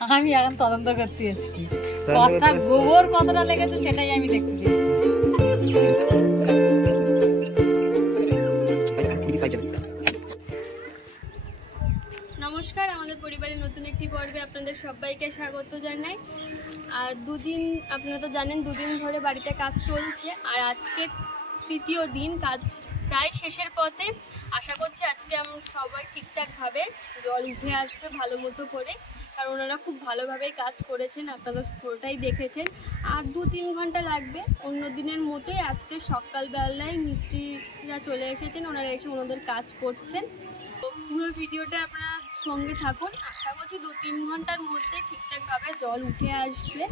আমি এখন তদন্ত করতে এসেছি, কতটা গোবর কতটা লেগেছে সেটাই আমি দেখতে চাই। নমস্কার, আমাদের পরিবারের নতুন একটি পর্বে আপনাদের সবাইকে স্বাগত জানাই। আর দুদিন আপনারা তো জানেন, দুদিন ধরে বাড়িতে কাজ চলছে, আর আজকে তৃতীয় দিন, কাজ প্রায় শেষের পথে। আশা করছি আজকে আমরা সবাই ঠিকঠাকভাবে জল উঠে আসবে ভালো মতো করে, কারণ ওনারা খুব ভালোভাবেই কাজ করেছেন, আপনারা পুরোটাই দেখেছেন। আর 2-3 ঘন্টা লাগবে অন্য দিনের মতোই। আজকে সকালবেলায় মিস্ত্রিরা চলে এসেছেন, ওনারা এসে ওনাদের কাজ করছেন। তো পুরো ভিডিওটা আপনারা সঙ্গে থাকুন। আশা করছি 2-3 ঘন্টার মধ্যে ঠিকঠাকভাবে জল উঠে আসবে।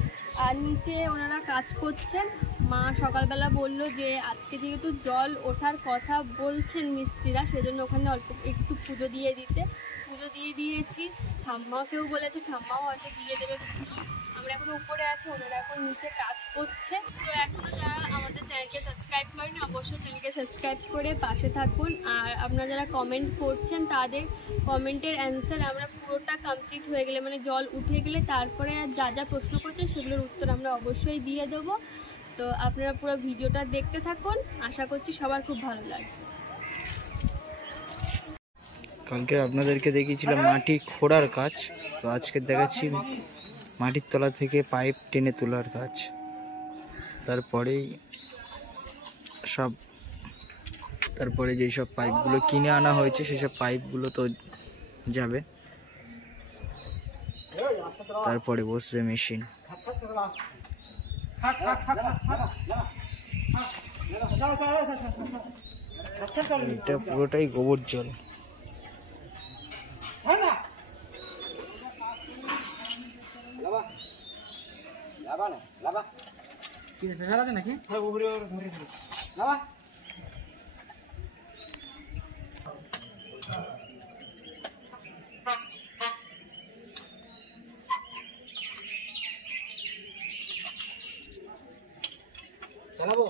আর নিচে ওনারা কাজ করছেন। মা সকালবেলা বলল যে আজকে যেহেতু জল ওঠার কথা বলছেন মিস্ত্রিরা, সেজন্য ওখানে অল্প একটু পুজো দিয়ে দিতে। পুজো দিয়ে দিয়েছি, ঠাম্মাকেও বলেছে, ঠাম্মাও হয়তো দিয়ে দেবে। আমরা এখন উপরে আছি, ওনারা এখন নিচে কাজ করছে। তো এখনও যারা আমাদের চ্যানেলকে সাবস্ক্রাইব করেন, অবশ্যই চ্যানেলকে সাবস্ক্রাইব করে পাশে থাকুন। আর আপনারা যারা কমেন্ট করছেন, তাদের কমেন্টের অ্যান্সার আমরা পুরোটা কমপ্লিট হয়ে গেলে, মানে জল উঠে গেলে তারপরে যা যা প্রশ্ন করছেন সেগুলোর উত্তর আমরা অবশ্যই দিয়ে দেবো। তো আপনারা পুরো ভিডিওটা দেখতে থাকুন, আশা করছি সবার খুব ভালো লাগবে। কালকে আপনাদেরকে দেখিয়েছিলাম মাটি খোঁড়ার কাজ, তো আজকে দেখাচ্ছি মাটির তলা থেকে পাইপ টেনে তোলার কাজ। তারপরে যেই সব পাইপগুলো কিনে আনা হয়েছে সেসব পাইপগুলো তো যাবে, তারপরে বসবে মেশিন। এটা পুরোটাই গোবর জল। নাকি চালাবো।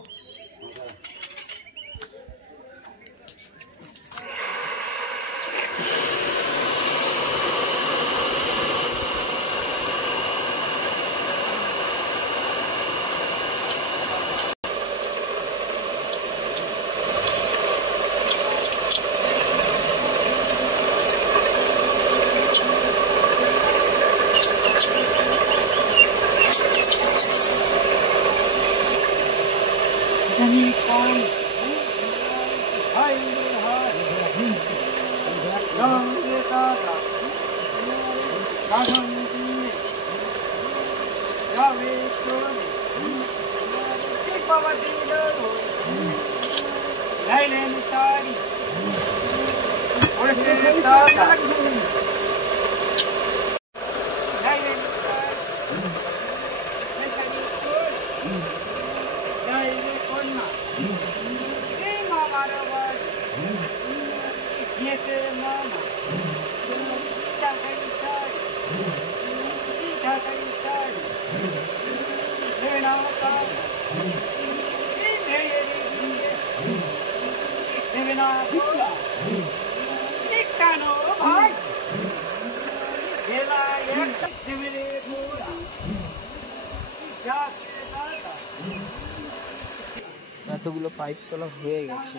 এতগুলো পাইপ তোলা হয়ে গেছে।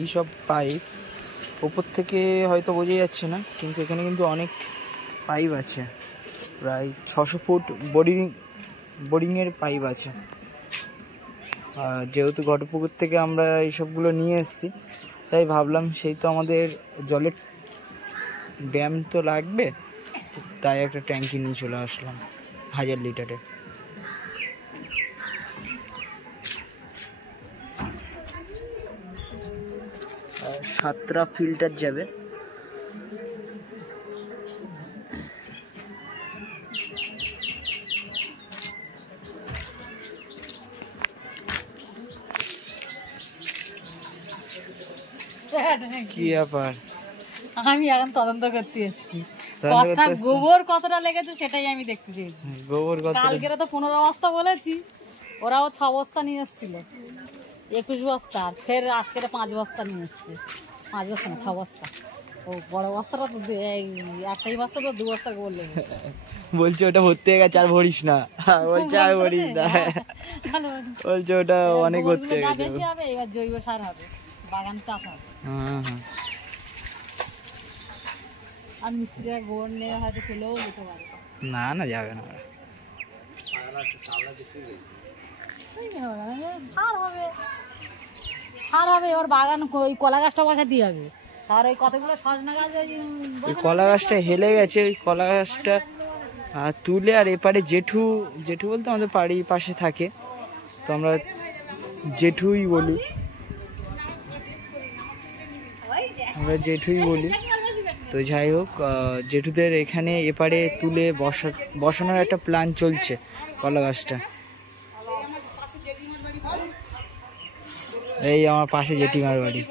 এইসব পাইপ উপর থেকে হয়তো বোঝা যাচ্ছে না, কিন্তু এখানে কিন্তু অনেক পাইপ আছে, প্রায় 600 ফুট বোরিংয়ের পাইপ আছে। আর যেহেতু ঘটপুকুর থেকে আমরা এইসবগুলো নিয়ে এসেছি, তাই ভাবলাম সেই তো আমাদের জলের ড্যাম তো লাগবে, তাই একটা ট্যাঙ্কি নিয়ে চলে আসলাম 1000 লিটারের। 7টা ফিল্টার যাবে। কি ব্যাপার? আমি এখন তদন্ত করতে এসেছি, কথা গোবর কতটা লেগেছে সেটাই আমি দেখতে চেয়েছি। গোবর কত? কালকে তো 15 বস্তা বলেছি, ওরাও 6 বস্তা নিয়ে এসেছিল, 21 বস্তা, আর ফের আজকে 5 বস্তা নিয়ে এসছে। 5 বস্তা না, 6 বস্তা। ও বড় বস্তাটা তো একটাই বস্তা, তো 2 বস্তা গোবর লেগেছে। বলছে ওটা ভর্তি হয়ে গেছে, আর ভরিস না। বলছে আর ভরিস না, বলছে ওটা অনেক ভর্তি হয়ে গেছে। বেশি হবে, এবার জৈব সার হবে, বাগান চাষ হবে। আর মিস্ত্রিরা গোবর নিয়ে হয়তো চলেও যেতে পারে। না না, যাবে না। সার হবে, সার হবে। এবার বাগান ওই কলা গাছটা বসা দিয়ে হবে, আর ওই কতগুলো সজনা গাছ, ওই কলা গাছটা হেলে গেছে, ওই কলা গাছটা তুলে, আর এপারে জেঠু, জেঠু বলতে আমাদের বাড়ির পাশে থাকে, তো আমরা জেঠুই বলি, আমরা জেঠুই বলি। তো যাই হোক, জেঠুদের এখানে এপারে তুলে বসানোর একটা প্ল্যান চলছে কলা গাছটা। এই আমার পাশে জেঠিমার বাড়ি।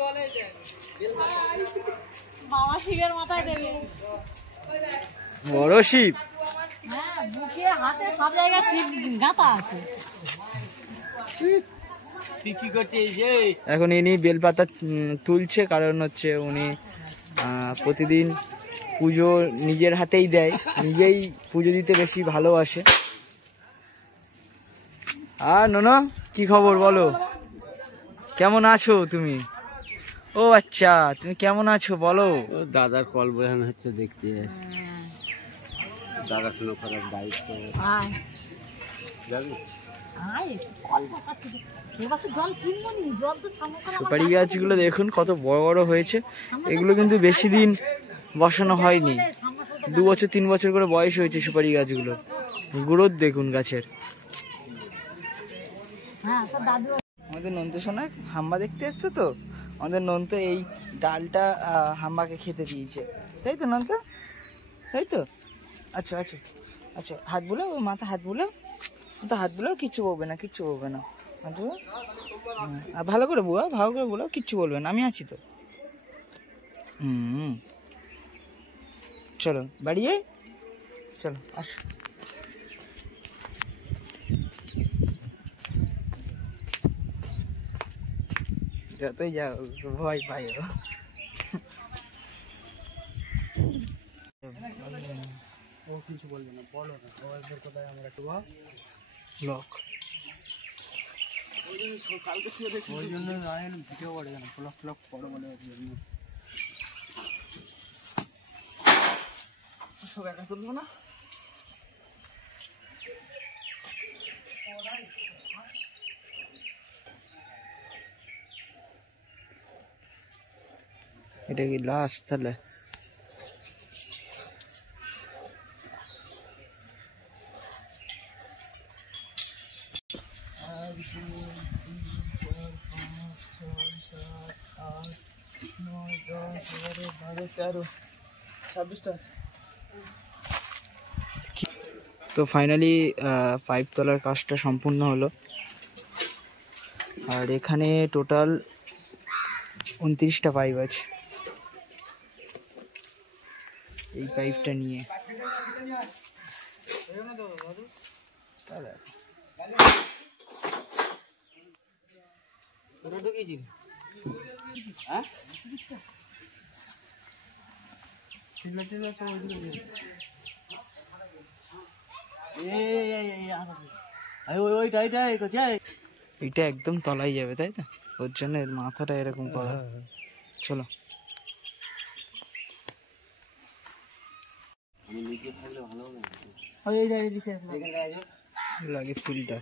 বাবা শিবের মাথায় দেবে, বড় শিব। হ্যাঁ, বুকে হাতে সব জায়গায় শিব গাঁথা আছে। এখন ইনি বেলপাতা তুলছে, কারণ হচ্ছে উনি প্রতিদিন পুজো নিজের হাতেই দেয়, নিজেই পুজো দিতে বেশি ভালোবাসে। আর নোনো, কি খবর বলো? কেমন আছো তুমি? ও আচ্ছা, তুমি কেমন আছো বলো? দাদার কল বোঝানো হচ্ছে, দেখতে দাদা কোনো করার দায়িত্ব যাবে। সুপারি গাছগুলো দেখুন কত বড় বড় হয়েছে। এগুলো কিন্তু বেশি দিন বসানো হয়নি, 2 বছর 3 বছর করে বয়স হয়েছে সুপারি গাছগুলো। গ্রোথ দেখুন গাছের। আমাদের নন্ত সোনা হাম্বা দেখতে এসছো তো, আমাদের নন্ত এই ডালটা হাম্বাকে খেতে দিয়েছে, তাই তো নন্ত? তাই তো? আচ্ছা আচ্ছা আচ্ছা, হাত বুলাও, মাথা হাত বুলাও, তো হাত বুলাও, কিচ্ছু বলবে না, কিচ্ছু বলবে না। হাত বুলাও, আর ভালো করে বুলাও, ভালো করে বুলাও, কিচ্ছু বলবে না, আমি আছি তো। চলো বাড়ি যাই, চলো আসো। যতই যাও ভয় পাই। ও কিছু বলবে না, বলো না, ওদের কোথায় আমরা একটু ব্লক, ওই জন্য রায়ন ভিডিও করে না, ব্লক ব্লক করো বলে সব একা তুলবো না। এটা কি লাস্ট তাহলে? তো ফাইনালি পাইপ তোলার কাজটা সম্পূর্ণ হলো, আর এখানে টোটাল 29টা পাইপ আছে এই পাইপটা নিয়ে। এটা একদম তলায় যাবে, তাই তো? ওর জন্য এর মাথাটা এরকম করা। চলো লাগে ফিল্টার।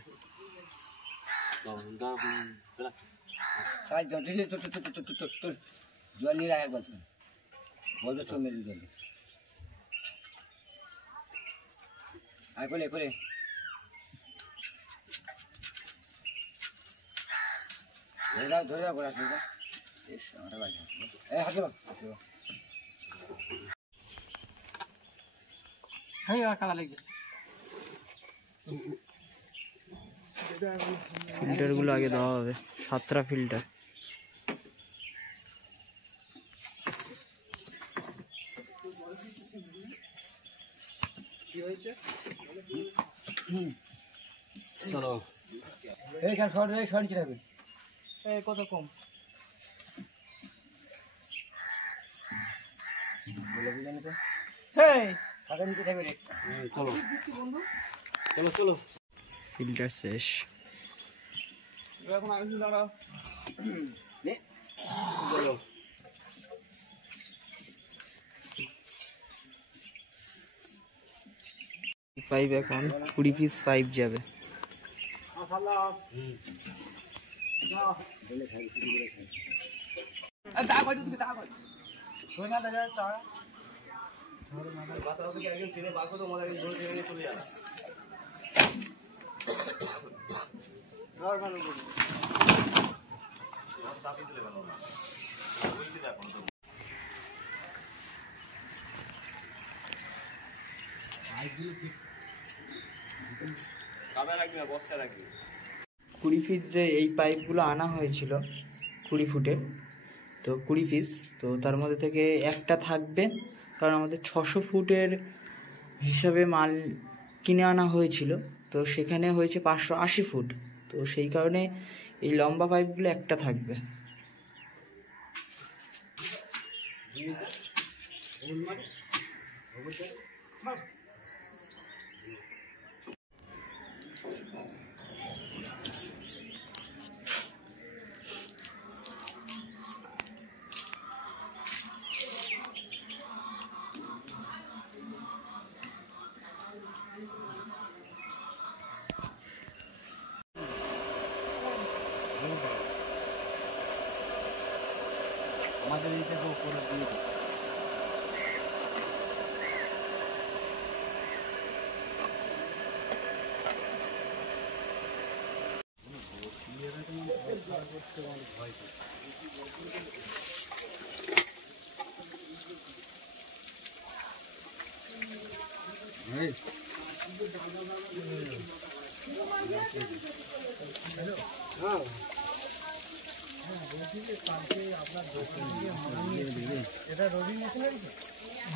জল নিয়ে রাখ একবার, বলতো সব মেরে জল আয় করে করে ধরে দাও করে আসবে। হাতে ফিল্টার গুলো আগে দেওয়া হবে, 7টা ফিল্টার। চলো এইখানে শর্ট কি থাকবে কত কম বলে বুঝলেন তো হ্যাঁ টাকা নিতে থাকবে রে চলো চলো চলো ফিল্টার শেষ এখন আগে দাঁড়াও নে চলো পাইপ এখন 20 পিস পাইপ যাবে কাদা রাখবি না বস্তা রাখবি 20 পিস যে এই পাইপগুলো আনা হয়েছিল 20 ফুটের তো 20 পিস তো তার মধ্যে থেকে একটা থাকবে কারণ আমাদের 600 ফুটের হিসাবে মাল কিনে আনা হয়েছিল তো সেখানে হয়েছে 580 ফুট তো সেই কারণে এই লম্বা পাইপগুলো একটা থাকবে আমাদের এইটা করে দিয়ে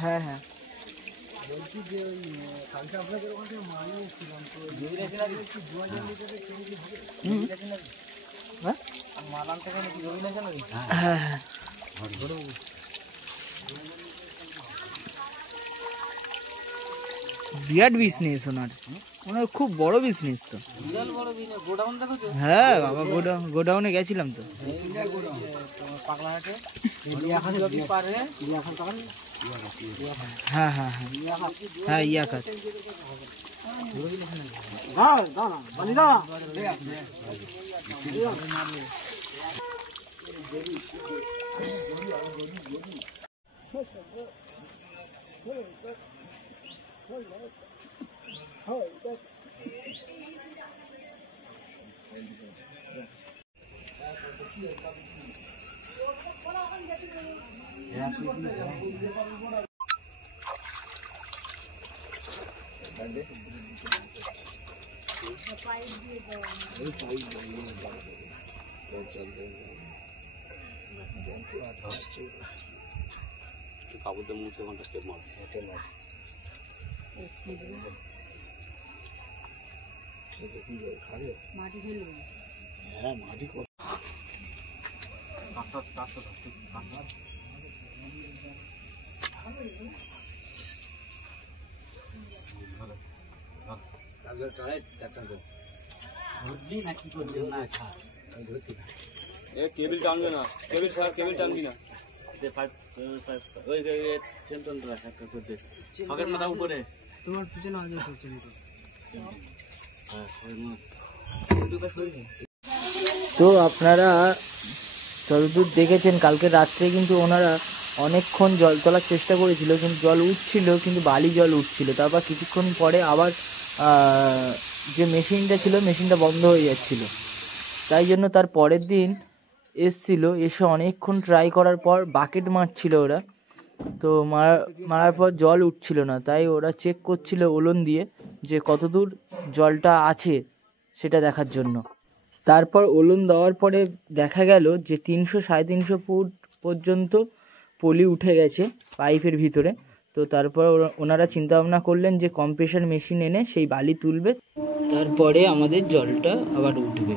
হ্যাঁ হ্যাঁ হ্যাঁ হ্যাঁ বিরাট বিজনেস ওনার খুব বড় বিজনেস তো হ্যাঁ বাবা গোডাউনে গেছিলাম তো হ্যাঁ হ্যাঁ হ্যাঁ হ্যাঁ ইয়াকাত কাপড়ের মুখে ওখানটা স্টেপ মার হ্যাঁ মাটি টেবিল টানবে না টেবিল টানবি না উপরে তোমার পিছনে আগে তো আপনারা যতদূর দেখেছেন কালকে রাত্রে কিন্তু ওনারা অনেকক্ষণ জল তোলার চেষ্টা করেছিল কিন্তু জল উঠছিল কিন্তু বালি জল উঠছিল তারপর কিছুক্ষণ পরে আবার যে মেশিনটা ছিল মেশিনটা বন্ধ হয়ে যাচ্ছিল তাই জন্য তার পরের দিন এসছিল এসে অনেকক্ষণ ট্রাই করার পর বাকেট মারছিল ওরা তো মারার পর জল উঠছিল না তাই ওরা চেক করছিল ওলন দিয়ে যে কতদূর জলটা আছে সেটা দেখার জন্য তারপর ওলন দেওয়ার পরে দেখা গেল যে 300-350 ফুট পর্যন্ত পলি উঠে গেছে পাইপের ভিতরে তো তারপর ওনারা চিন্তা ভাবনা করলেন যে কম্প্রেসার মেশিন এনে সেই বালি তুলবে, তারপরে আমাদের জলটা আবার উঠবে।